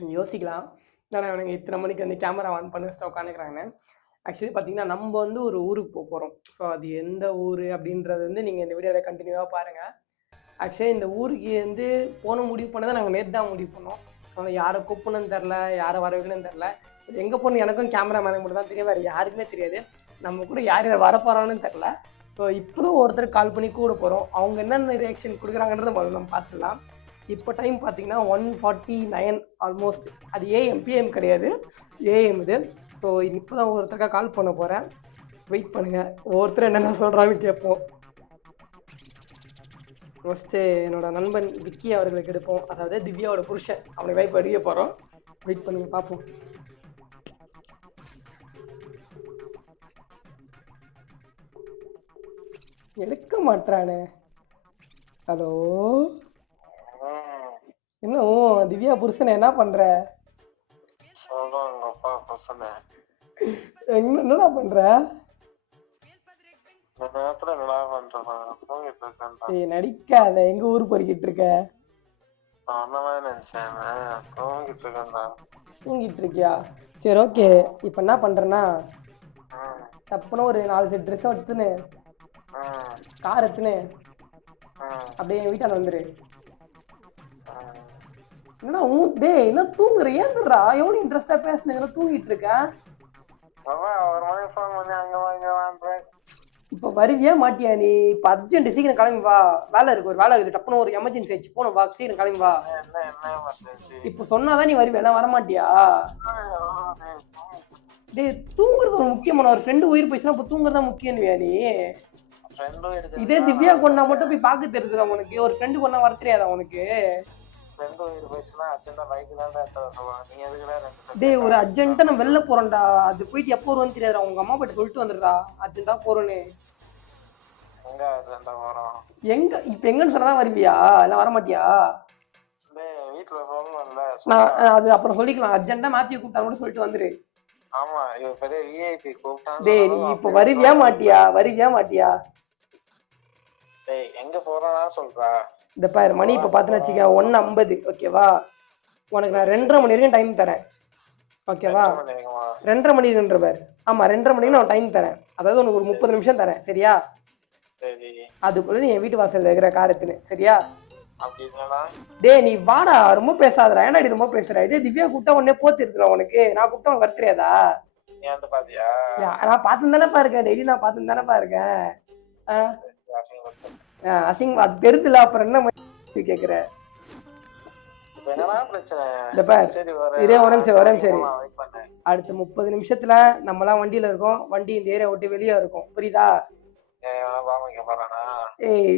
நீங்கள் யோசிக்கலாம், ஏன்னா இவனுங்க இத்தனை மணிக்கு வந்து கேமரா ஆன் பண்ணி வச்சுட்டு உட்காந்துக்கிறாங்கன்னு. ஆக்சுவலி பார்த்தீங்கன்னா, நம்ம வந்து ஒரு ஊருக்கு போகிறோம். ஸோ அது எந்த ஊர் அப்படின்றது வந்து நீங்கள் இந்த வீடியோவில் கண்டினியூவாக பாருங்கள். ஆக்சுவலி இந்த ஊருக்கு வந்து போன முடிவு பண்ணதை நாங்கள் நேற்று தான் முடிவு பண்ணோம். ஸோ யாரை கூப்பிடணும்னு தெரில, யாரை வர வைக்கணும்னு தெரில. எங்கே போகணும் எனக்கும் கேமரா மேனுக்கு மட்டும் தான் தெரியும், வேறு யாருக்குமே தெரியாது. நம்ம கூட யார் யார் வரப்போகிறான்னு தெரில. ஸோ இப்போ தான் ஒருத்தர் கால் பண்ணி கூட போகிறோம். அவங்க என்னென்ன ரியாக்ஷன் கொடுக்குறாங்கன்றத முதல்ல நம்ம பார்த்துக்கலாம். இப்போ டைம் பார்த்தீங்கன்னா 1:49 ஆல்மோஸ்ட். அது ஏஎம், பிஎம் கிடையாது, ஏஎம் இது. ஸோ இப்போ தான் ஒருத்தருக்காக கால் பண்ண போகிறேன். வெயிட் பண்ணுங்கள், ஒவ்வொருத்தர் என்னென்ன சொல்கிறாங்கன்னு கேட்போம். ஃபஸ்ட்டு என்னோடய நண்பன் விக்கி அவர்களுக்கு எடுப்போம், அதாவது திவ்யாவோட புருஷன். அவனை வைப் அடிக்க போகிறோம். வெயிட் பண்ணுங்க பார்ப்போம். எடுக்க மாட்டானே. ஹலோ, என்ன திவ்யா புருஷனை என்ன பண்ற? என்னடா பண்ற? நடிக்காத, எங்க ஊர் பொறுக்கிட்டு இருக்க? தூங்கிட்டு இருக்கியா? சரி ஓகே. இப்ப என்ன பண்றேன்னா, தப்புனா ஒரு 4 செட் ட்ரெஸ் எடுத்துன்னு கார் எடுத்துன்னு அப்படியே என் வீட்டால வந்துரு. என்னடா டேய், என்ன தூங்குற? ஏந்துடுறா, எவ்வளவு இன்ட்ரெஸ்டா பேசுனீங்க, தூங்கிட்டு இருக்க. இப்ப வருவியா மாட்டியா நீ? இப்ப அர்ஜென்ட், சீக்கிரம் கிளம்பி வா. வேலை இருக்கு, ஒரு வேலை இருக்கு, டப்புனு ஒரு எமர்ஜென்சி ஆயிடுச்சு, போன வா, சீக்கிரம் கிளம்பி வா. இப்ப சொன்னாதான் நீ வருவியா, எல்லாம் வரமாட்டியா? டேய், தூங்குறது ஒரு முக்கியமான, ஒரு ஃப்ரெண்டு உயிர் போயிடுச்சுன்னா இப்ப தூங்குறதா முக்கியம்னுவியா நீ? இதே திவ்யா கொண்டா மட்டும் போய் பாக்க தெரியுதுடா உனக்கு, ஒரு ஃப்ரெண்டு கொண்டா வர தெரியாதா உனக்கு? டேய், ஒரு அர்ஜென்ட்டா நான் வெளில போறேன்டா, அது போயிட்டு எப்போ வருவோன்னு தெரியாதுடா. உங்க அம்மா போயிட்டு சொல்லிட்டு வந்துடுறா, அர்ஜென்ட்டா போறேன்னு. எங்க இப்ப எங்கன்னு சொன்னதான் வருவியா, இல்ல வரமாட்டியா? நான் அது அப்புறம் சொல்லிக்கலாம். அர்ஜென்ட்டா மாத்திய கூப்பிட்டா கூட சொல்லிட்டு வந்துரு. டேய், நீ இப்ப வருவியா மாட்டியா? வருவியா மாட்டியா? எங்க போறா சொல்றா. இந்த பாரு, மணி இப்ப பாத்துன்னு வச்சுக்க 1:50. ஓகேவா? உனக்கு நான் 2:30 மணி வரைக்கும் டைம் தரேன். ஓகேவா? 2:30 மணின்ற பாரு. ஆமா, 2:30 மணிக்கு நான் டைம் தரேன். அதாவது உனக்கு ஒரு 30 நிமிஷம் தரேன், சரியா? அதுக்குள்ள நீ என் வீட்டு வாசல்ல இருக்கிற கார் எடுத்துன்னு, சரியா? டேய், நீ வாடா, ரொம்ப பேசாதடா. ஏன்டா நீ ரொம்ப பேசுற? இதே திவ்யா கூப்பிட்டா உடனே போத்திருக்கலாம் உனக்கு. நான் கூப்பிட்டா உனக்கு வர தெரியாதா? நான் பார்த்துன்னு தானேப்பா இருக்கேன், டெய்லி நான் பார்த்துன்னு தானேப்பா இருக்கேன். அசிங்கமா அது தெரியுதுல, அப்புறம் என்ன கேக்குற? இதே ஒரே நிமிஷம். அடுத்த 30 நிமிஷத்துல நம்மலாம் வண்டியில இருக்கோம். வண்டி இந்த ஏரியா விட்டு வெளியே இருக்கும், புரியுதா? ஏய்,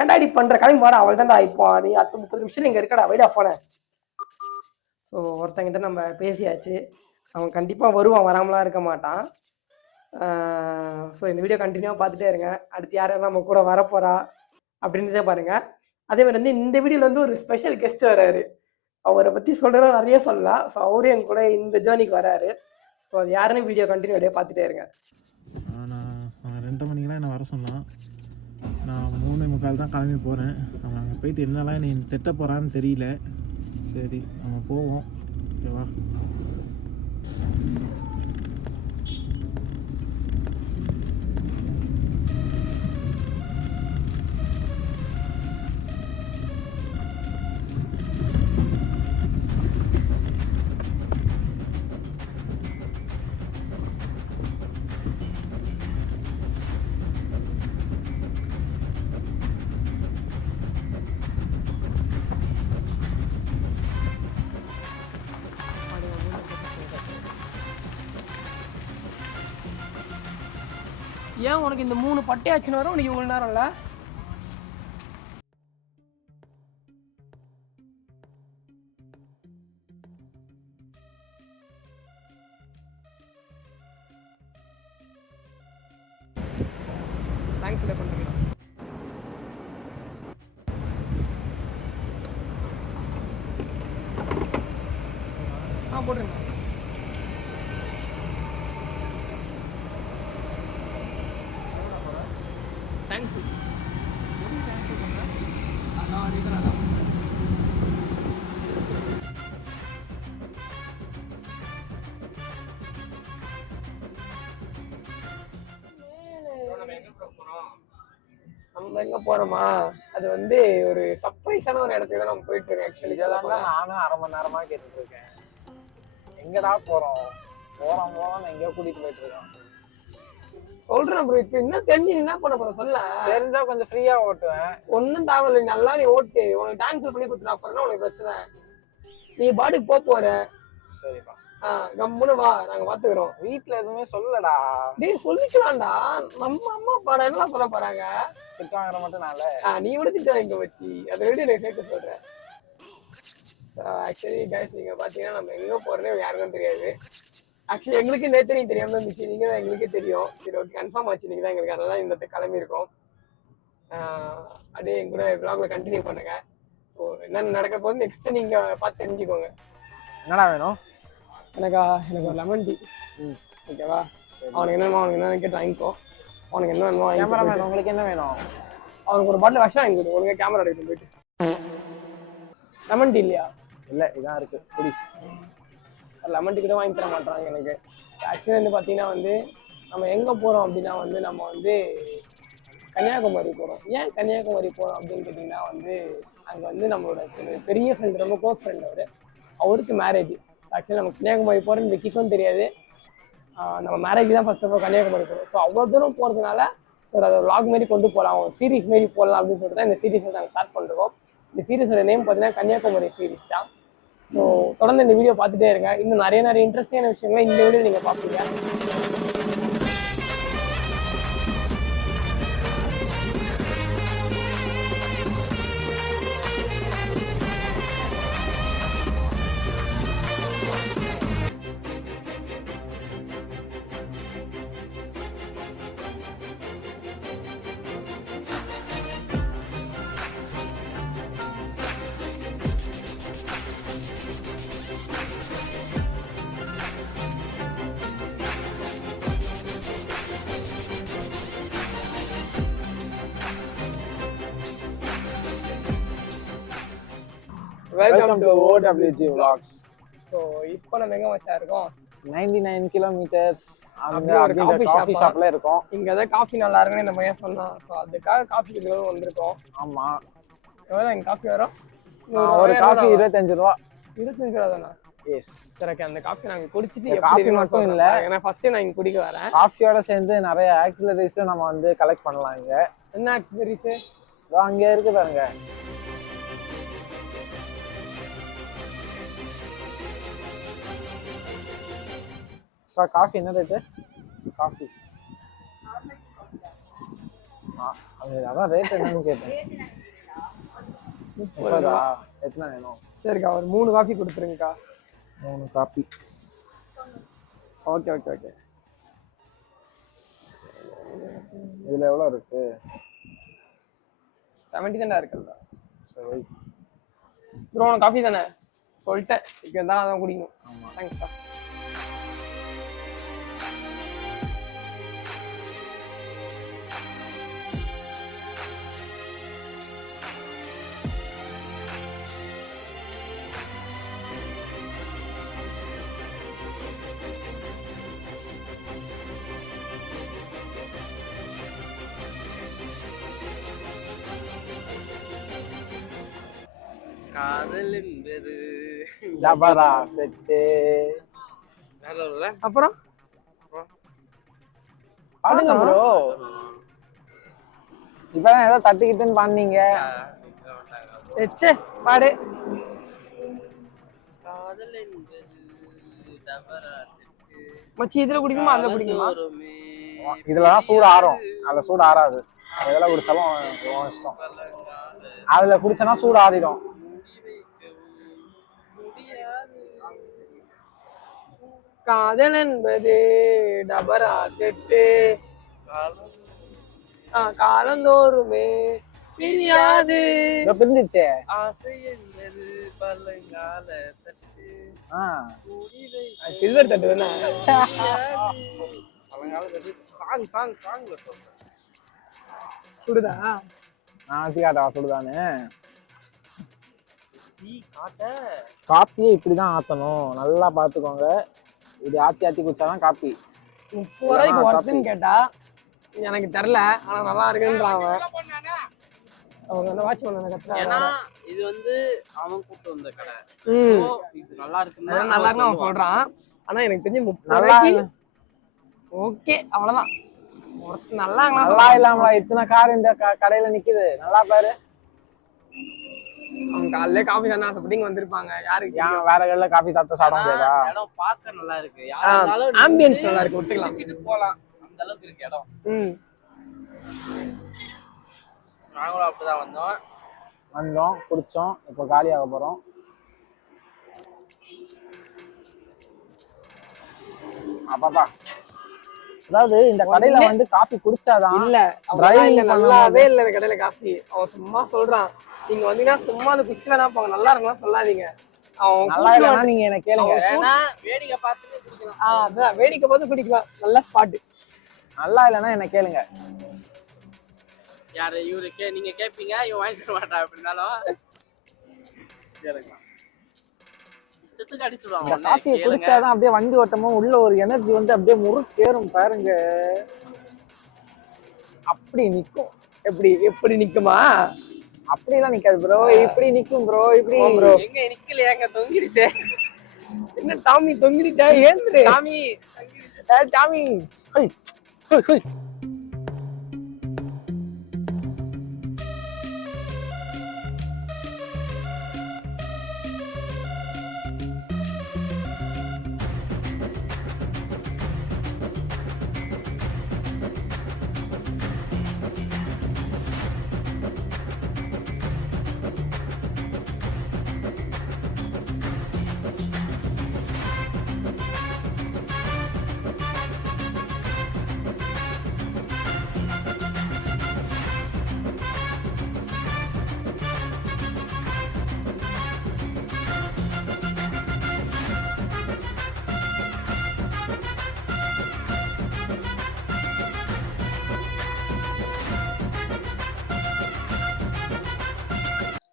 ஏன்டாடி பண்ற? கிளம்பி வாடா, அவள் தான்டா. இப்போ நீ அடுத்த 30 நிமிஷம் இங்க இருக்கடா, வைடா போன. ஸோ ஒருத்தங்கிட்ட நம்ம பேசியாச்சு, அவன் கண்டிப்பா வருவான், வராமலாம் இருக்க மாட்டான். ஸோ இந்த வீடியோ கண்டினியூவாக பார்த்துட்டே இருங்க. அடுத்து யாரெல்லாம் நம்ம கூட வரப்போறா அப்படின்றதே பாருங்க. அதே மாதிரி வந்து இந்த வீடியோவில் வந்து ஒரு ஸ்பெஷல் கெஸ்ட் வராரு. அவரை பற்றி சொல்கிறதா நிறைய சொல்லலாம். ஸோ அவரும் என் கூட இந்த ஜேர்னிக்கு வராரு. ஸோ அது யாருன்னு வீடியோ கண்டினியூ அப்படியே பார்த்துட்டே இருங்க. நான் 2:30 மணிக்கெலாம் என்ன வர சொன்னான். நான் 3:45 தான் கிளம்பி போகிறேன். அவன் அங்கே போயிட்டு என்னெல்லாம் நீ திட்ட போகிறான்னு தெரியல. சரி, நம்ம போவோம், ஓகேவா? ஏன் உனக்கு இந்த 3 பட்டையாச்சுன்னு வரும் உனக்கு இவ்வளோ நேரம் இல்லை? பேங்க்ல பண்ணுறீங்க. போட்டுருங்க. தேங்க்யூ. நம்ம எங்க போறோமா, அது வந்து ஒரு சர்ப்ரைஸான ஒரு இடத்துக்கு தான் நம்ம போயிட்டு இருக்கோம் ஆக்சுவலி. இதெல்லாம் தான் நானும் அரை மணி நேரமா கேட்டுட்டு இருக்கேன். எங்கடா போறோம் போறோம் எங்கேயோ கூட்டிட்டு போயிட்டு இருக்கோம். சொல்றேன் ப்ரோ. இப்ப என்ன தெரிஞ்சு என்ன பண்ண போற சொல்ல. தெரிஞ்சா கொஞ்சம் ஃப்ரீயா ஓட்டுவேன். ஒன்னும் தேவையில்லை, நல்லா நீ ஓட்டு. உனக்கு டேங்க் ஃபில் பண்ணி கொடுத்துட்டா அப்புறம் உனக்கு பிரச்சனை. நீ பாட்டுக்கு போற. சரிப்பா. கம்முன்னு வா, நாங்க பாத்துக்கிறோம். வீட்டுல எதுவுமே சொல்லடா. டேய் சொல்லிக்கலாம்டா, நம்ம அம்மா அப்பா என்ன சொல்ல போறாங்க. திட்டு வாங்குற மட்டும் நாள நீ விட திட்டு வாங்கிக்க வச்சு அதை விட எனக்கு சேர்க்க சொல்றேன். ஆக்சுவலி கைஸ் நீங்க பாத்தீங்கன்னா நம்ம எங்க போறோம்னு யாருக்கும் தெரியாது. ஆக்சுவலி எங்களுக்கு நேற்று தெரியாம இருந்துச்சு, நீங்க தான் எங்களுக்கே தெரியும். சரி ஓகே, கன்ஃபார்ம் ஆச்சு நீங்க தான் எங்களுக்கு. அதெல்லாம் இந்த கிளம்பி இருக்கோம். அப்படியே எங்க கூட vlogல கண்டினியூ பண்ணுங்க. ஸோ என்னென்ன நடக்க போகுது நெக்ஸ்ட் நீங்க பார்த்து தெரிஞ்சுக்கோங்க. என்னடா வேணும்? எனக்கு ஒரு லெமன் டீ. ஓகேவா? அவனுக்கு என்ன கேட்டு வாங்கிக்கோ. அவனுக்கு என்ன வேணுமோ கேமராமேன் உங்களுக்கு என்ன வேணும்? அவனுக்கு ஒரு பாட்டில் விஷம் வாங்கி கொடு. உனக்கு கேமரா எடுக்கணும் போயிட்டு. லெமன் டீ இல்லையா? இல்லை இதான் இருக்கு குடி. லெமன் டீ கூட வாங்கி தர மாட்டாங்க எனக்கு. ஆக்சுவலி வந்து பார்த்தீங்கன்னா வந்து நம்ம எங்கே போகிறோம் அப்படின்னா வந்து நம்ம வந்து கன்னியாகுமரி போகிறோம். ஏன் கன்னியாகுமரி போகிறோம் அப்படின்னு கேட்டிங்கன்னா வந்து அங்கே வந்து நம்மளோட பெரிய ஃப்ரெண்டு, ரொம்ப க்ளோஸ் ஃப்ரெண்ட் அவருக்கு மேரேஜ். ஆக்சுவலி நம்ம கன்னியாகுமரி போகிறோன்னு விக்கிக்கும் தெரியாது. நம்ம மேரேஜ் தான் ஃபர்ஸ்ட் ஆஃப் ஆல் கன்னியாகுமரி போகிறோம். ஸோ அவ்வளோ தூரம் போகிறதுனால ஸோ அதை vlog மாரி கொண்டு போகலாம், ஒரு சீரிஸ் மாரி போடலாம் அப்படின்னு சொல்லிட்டு தான் இந்த சீரிஸ் நாங்கள் ஸ்டார்ட் பண்ணுறோம். இந்த சீரிஸோட நேம் பார்த்தீங்கன்னா கன்னியாகுமரி சீரிஸ் தான். ஸோ தொடர்ந்து இந்த வீடியோ பார்த்துட்டே இருங்க. இன்னும் நிறைய இன்ட்ரெஸ்டிங்கான விஷயங்களை இந்த வீடியோ நீங்கள் பார்ப்பீங்க. Welcome to OWG vlogs. So இப்போ நம்ம எங்கே வச்சா இருக்கோம்? 99 கிலோமீட்டர்ஸ் அங்க ஒரு காஃபி ஷாப்ல இருக்கோம். இங்கே தான் காஃபி நல்லா இருக்குன்னு இந்த பையன் சொன்னான். ஸோ அதுக்காக காஃபி குடிக்க வந்திருக்கோம். ஆமா. எவ்வளோ எங்கள் காஃபி வரும்? ஒரு காஃபி 25 ரூபா. 25 ரூபா தானா? எஸ். சரி ஓகே, அந்த காஃபி நாங்கள் குடிச்சிட்டு காஃபி மட்டும் இல்லை, ஏன்னா ஃபர்ஸ்ட் நான் இங்கே குடிக்க வரேன். காஃபியோட சேர்ந்து நிறைய ஆக்சிலரிஸும் நம்ம வந்து கலெக்ட் பண்ணலாம். இங்க என்ன ஆக்சசரிஸு? அங்கே இருக்கு பாருங்க. காஃபி என்ன ரேட்டு? காஃபி அதான் ரேட் என்னன்னு கேட்டேன். 30 எத்தனை வேணும்? சரிக்கா, ஒரு 3 காஃபி கொடுத்துருங்கக்கா. 3 காஃபி. Okay okay okay. இதுல எவ்வளோ இருக்கு? 70 தானே இருக்குல்ல? சரி ப்ரோ உனக்கு காஃபி தானே சொல்லிட்டேன், இப்போ தான் அதான் குடிக்கணும். ஆமாம் தேங்க்ஸ்க்கா. காதல் என்பது டபரா செட்டு. அப்புறம் பாடுங்க ப்ரோ. இப்பதான் ஏதோ தட்டிக்கிட்டுன்னு பாடுனீங்க. எச்சே பாடு. காதல் என்பது டபரா செட்டு. மச்சி இதுல குடிக்குமா அதுல குடிக்குமா? இதுலதான் சூடு ஆறும், அதுல சூடு ஆறாது. எதெல்லாம் குடிச்சாலும் இஷ்டம். அதுல குடிச்சனா சூடு ஆறிடும். காதல் என்பது டபரா செட்டு, காலந்தோறுமே பிரியாது. பிரிஞ்சிருச்சே. ஆசை என்பது பழங்கால தட்டு. சில்வர் தட்டு தானே? பழங்கால தட்டு. சாங்ல சொல்றேன். சுடுதா? நான் வச்சு காட்டவா சுடுதானு? காப்பியை இப்படிதான் ஆத்தணும், நல்லா பாத்துக்கோங்க. இது ஆத்தி குடிச்சாதான் காப்பி. 30 ரூபாய்க்கு ஒர்த்துன்னு கேட்டா எனக்கு தெரியல, ஆனா நல்லா இருக்குன்றான் அவன். அவங்க வந்து வாட்ச் பண்ண ஏன்னா கத்துறாங்க. இது வந்து அவன் கூப்பிட்டு வந்த கடை. ம். So, இது நல்லா இருக்குன்னு அதான் நல்லா இருக்குன்னு அவன் சொல்றான். ஆனா எனக்கு தெரிஞ்சு 30 நல்லா ரூபாய்க்கு ஓகே அவ்வளவுதான். நல்லா நல்லா இல்லாமலா இத்தனை கார் இந்த கடையில நிக்குது. நல்லா பாரு. அவங்க காலையில காஃபி தானே ஆசைப்பட்டு இங்க வந்திருப்பாங்க. யாருக்கு ஏன் வேற கடையில காபி சாப்பிட்டு சாப்பிட முடியாதா? இடம் பார்க்க நல்லா இருக்கு. யாரா இருந்தாலும் ஆம்பியன்ஸ் நல்லா இருக்கு, ஒத்துக்கலாம். குடிச்சிட்டு போலாம். அந்த அளவுக்கு இருக்கு இடம். ம். நாங்களும் அப்படிதான் வந்தோம் குடிச்சோம், இப்போ காலியாக போறோம். அப்பாப்பா, அதாவது இந்த கடையில வந்து காஃபி குடிச்சாதான் இல்ல Driving இல்ல பண்ணும்போது- நல்லாவே இல்ல இந்த கடையில காஃபி. அவன் சும்மா சொல்றான். நீங்க வந்தீங்கன்னா சும்மா அந்த குடிச்சிட்டு வேணா போங்க, நல்லா இருக்கும்லாம் சொல்லாதீங்க. அவன் நல்லா இல்லைன்னா நீங்க என்ன கேளுங்க. ஏன்னா வேடிக்கை பார்த்துட்டு குடிக்கலாம். அதான் வேடிக்கை பார்த்து குடிக்கலாம், நல்ல ஸ்பாட். நல்லா இல்லைன்னா என்ன கேளுங்க. யாரு இவருக்கு நீங்க கேட்பீங்க, இவன் வாங்கி தர மாட்டான். அப்படின்னாலும் கேளுங்க. இஷ்டத்துக்கு இந்த அடிச்சுடுவாங்க. காஃபியை குடிச்சாதான் அப்படியே வண்டி ஓட்டமும் உள்ள ஒரு எனர்ஜி வந்து அப்படியே முறுக்கேறும் பாருங்க. அப்படி நிக்கும். எப்படி எப்படி நிக்குமா? அப்படிலாம் நிக்காது ப்ரோ, இப்படி நிக்கும் ப்ரோ. இப்படி ப்ரோ எங்க நிக்கலையா, எங்க தொங்கிடுச்சே. என்ன டாமி தொங்கிட்டா ஏந்து சாமி சாமி. High, high, high.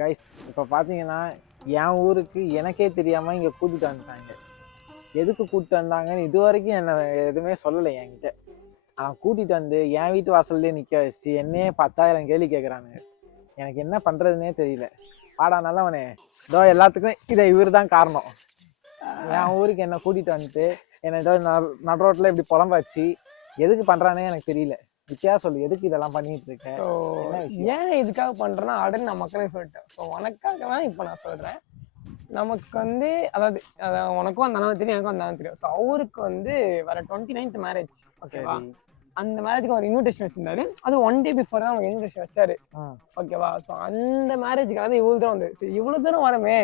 கைஸ், இப்போ பார்த்தீங்கன்னா என் ஊருக்கு எனக்கே தெரியாமல் இங்கே கூட்டிகிட்டு வந்துட்டாங்க. எதுக்கு கூப்பிட்டு வந்தாங்கன்னு இது வரைக்கும் என்ன எதுவுமே சொல்லலை என்கிட்ட. ஆனால் கூட்டிகிட்டு வந்து என் வீட்டு வாசல்லே நிற்க வச்சு என்னையே 10,000 கேள்வி கேட்குறானுங்க. எனக்கு என்ன பண்ணுறதுனே தெரியல. பாடா நல்லவனே, இதோ எல்லாத்துக்கும் இதை இவர் தான் காரணம். என் ஊருக்கு என்னை கூட்டிகிட்டு வந்துட்டு என்னை ஏதோ நடு ரோட்டில் இப்படி புலம்பாச்சு எதுக்கு பண்ணுறானே எனக்கு தெரியல. வித்தியா சொல்லு, எதுக்கு இதெல்லாம் பண்ணிட்டு இருக்க? ஏன் இதுக்காக பண்றேன்னா ஆல்ரெடி நான் மக்களே சொல்லிட்டேன். ஸோ உனக்காக தான் இப்போ நான் சொல்றேன். நமக்கு வந்து அதாவது உனக்கும் அந்த அண்ணன் தெரியும், எனக்கும் அந்த அண்ணன் தெரியும். ஸோ அவருக்கு வந்து வர 29th மேரேஜ், ஓகேவா? அந்த மேரேஜுக்கு ஒரு இன்விடேஷன் வச்சிருந்தாரு. அது 1 day பிஃபோர் தான் அவங்க இன்விடேஷன் வச்சாரு, ஓகேவா? ஸோ அந்த மேரேஜுக்காக தான் இவ்வளவு தூரம் வந்து சரி இவ்வளவு தூரம் வரமே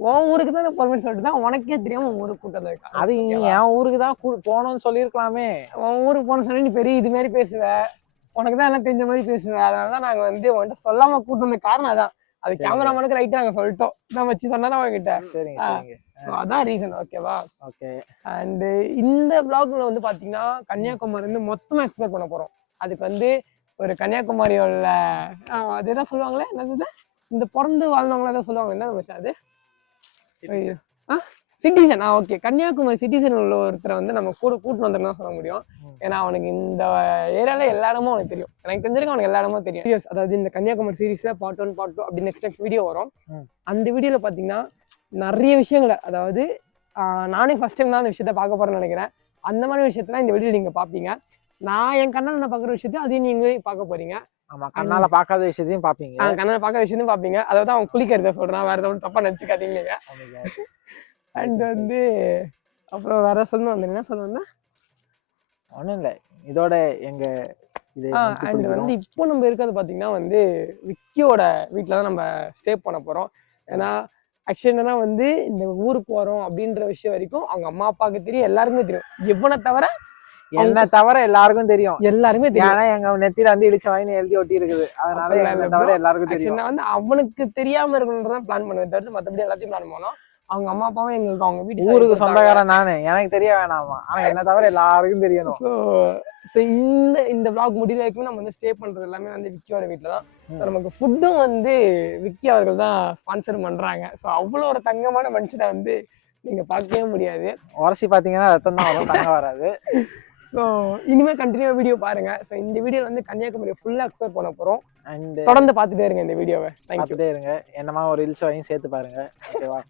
உன் ஊருக்கு தான் போறேன்னு சொல்லிட்டு தான் உனக்கே தெரியாம உன் ஊருக்கு கூட்டம் இருக்கா. அது என் ஊருக்கு தான் போகணும்னு சொல்லியிருக்கலாமே. உன் ஊருக்கு போன சொன்னா நீ பெரிய இது மாதிரி பேசுவ, உனக்கு தான் எல்லாம் தெரிஞ்ச மாதிரி பேசுவேன். அதனாலதான் நாங்க வந்து உன்கிட்ட சொல்லாம கூட்டு வந்த காரணம் அதான். அது கேமராமேனுக்கு ரைட்டா நாங்க சொல்லிட்டோம், நான் வச்சு சொன்னா அவங்க கிட்ட. ஸோ அதான் ரீசன், ஓகேவா? ஓகே. அண்ட் இந்த பிளாக்ல வந்து பாத்தீங்கன்னா கன்னியாகுமரி வந்து மொத்தமா எக்ஸ்ப்ளோர் பண்ண போறோம். அதுக்கு வந்து ஒரு கன்னியாகுமரியோட அது என்ன சொல்லுவாங்களே, என்னது இந்த பிறந்து வாழ்ந்தவங்கள தான் சொல்லுவாங்க, என்ன வச்சா அது சிட்டிசன். ஓகே, கன்னியாகுமரி சிட்டிசன் உள்ள ஒருத்தரை வந்து நம்ம கூட்டு வந்தோம்னா சொல்ல முடியும். ஏன்னா அவனுக்கு இந்த ஏரியால எல்லா இடமும் அவனுக்கு தெரியும். எனக்கு தெரிஞ்சிருக்க அவனுக்கு எல்லா இடமும் தெரியும். அதாவது இந்த கன்னியாகுமரி சீரீஸ்ல பார்ட் 1 பார்ட் 2 அப்படி நெக்ஸ்ட் வீடியோ வரும். அந்த வீடியோல பாத்தீங்கன்னா நிறைய விஷயங்களை, அதாவது நானே ஃபர்ஸ்ட் டைம் தான் அந்த விஷயத்த பார்க்க போறேன்னு நினைக்கிறேன். அந்த மாதிரி விஷயத்தெல்லாம் இந்த வீடியோ நீங்க பாப்பீங்க. நான் என் கண்ணால நான் பாக்குற விஷயத்தையும் அதையும் நீங்களே பார்க்க போறீங்க. ஆமா, கண்ணால பார்க்காத விஷயத்தையும் பாப்பீங்க. கண்ணால பார்க்காத விஷயத்தையும் பாப்பீங்க. அதாவது அவன் குளிக்கிறத சொல்றான், வேற ஏதாவது தப்பா நினைச்சுக்காதீங்க. அண்ட் வந்து அப்புறம் வேற சொல்லணும் வந்து என்ன சொல்லுவேன்னா ஒன்றும் இல்லை, இதோட எங்க இது அண்ட் வந்து இப்போ நம்ம இருக்கிறது பார்த்தீங்கன்னா வந்து விக்கியோட வீட்டில் தான் நம்ம ஸ்டே பண்ண போகிறோம். ஏன்னா ஆக்சுவலி என்னன்னா வந்து இந்த ஊருக்கு வரோம் அப்படின்ற விஷயம் வரைக்கும் அவங்க அம்மா அப்பாவுக்கு தெரியும், எல்லாருக்குமே தெரியும். இவனை தவிர என்ன தவிர எல்லாருக்கும் தெரியும், எல்லாருமே தெரியும். ஏன்னா எங்க நெத்தியில வந்து இடிச்ச வாயின்னு எழுதி ஒட்டி இருக்குது. அதனால என்ன தவிர எல்லாருக்கும் தெரியும். வந்து அவனுக்கு தெரியாம இருக்கணுன்றதான் பிளான் பண்ணுவேன், தவிர்த்து மற்றபடி எல்லாத்தையும் பிளான் பண்ணோம். அவங்க அம்மா அப்பாவும் எங்களுக்கு அவங்க வீட்டு ஊருக்கு சொந்தக்காரன் நானு, எனக்கு தெரிய வேணாமா, ஆனா என்ன தவிர எல்லாருக்கும் தெரியணும். ஸோ இந்த vlog முடிவு வரைக்கும் நம்ம வந்து ஸ்டே பண்றது எல்லாமே வந்து விக்கியோட வீட்டில் தான். ஸோ நமக்கு ஃபுட்டும் வந்து விக்கி அவர்கள் தான் ஸ்பான்சர் பண்றாங்க. ஸோ அவ்வளோ ஒரு தங்கமான மனுஷனை வந்து நீங்க பார்க்கவே முடியாது. உரசி பாத்தீங்கன்னா ரத்தம் தான் வரும், தங்க வராது. ஸோ இனிமேல் கண்டினியூவாக வீடியோ பாருங்க. ஸோ இந்த வீடியோவில் வந்து கன்னியாகுமரி ஃபுல்லாக எக்ஸ்ப்ளோர் பண்ண போகிறோம். அண்ட் தொடர்ந்து பார்த்துட்டே இருங்க இந்த வீடியோவை. தேங்க்யூ. பார்த்துட்டே இருங்க. என்னமா ஒரு ஹில்ஸ் வரையும் சேர்த்து பாருங்க. ஓகேவா?